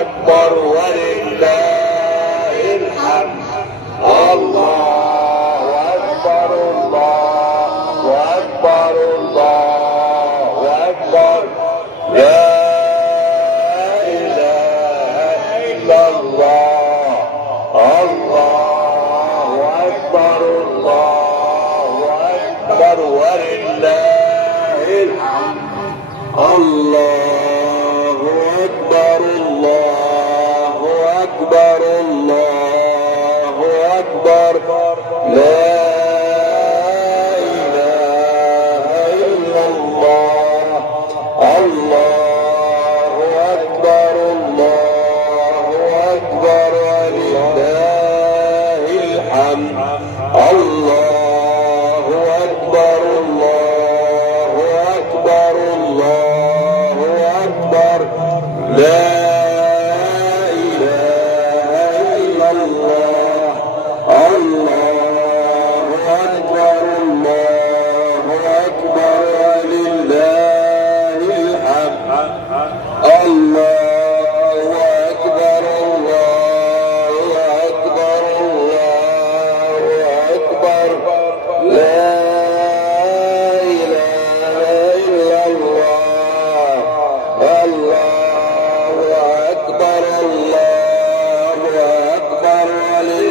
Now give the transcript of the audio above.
أكبر ولله الحمد. الله أكبر الله أكبر الله أكبر لا إله إلا الله. الله أكبر الله أكبر ولله الحمد. الله أكبر الله أكبر الله أكبر لا إله إلا الله. الله أكبر الله أكبر ولله الحمد. الله أكبر الله أكبر الله أكبر لا إله إلا الله. الله أكبر الله أكبر ولله الحمد. الله أكبر الله أكبر الله أكبر لا إله إلا الله. الله أكبر الله أكبر ولله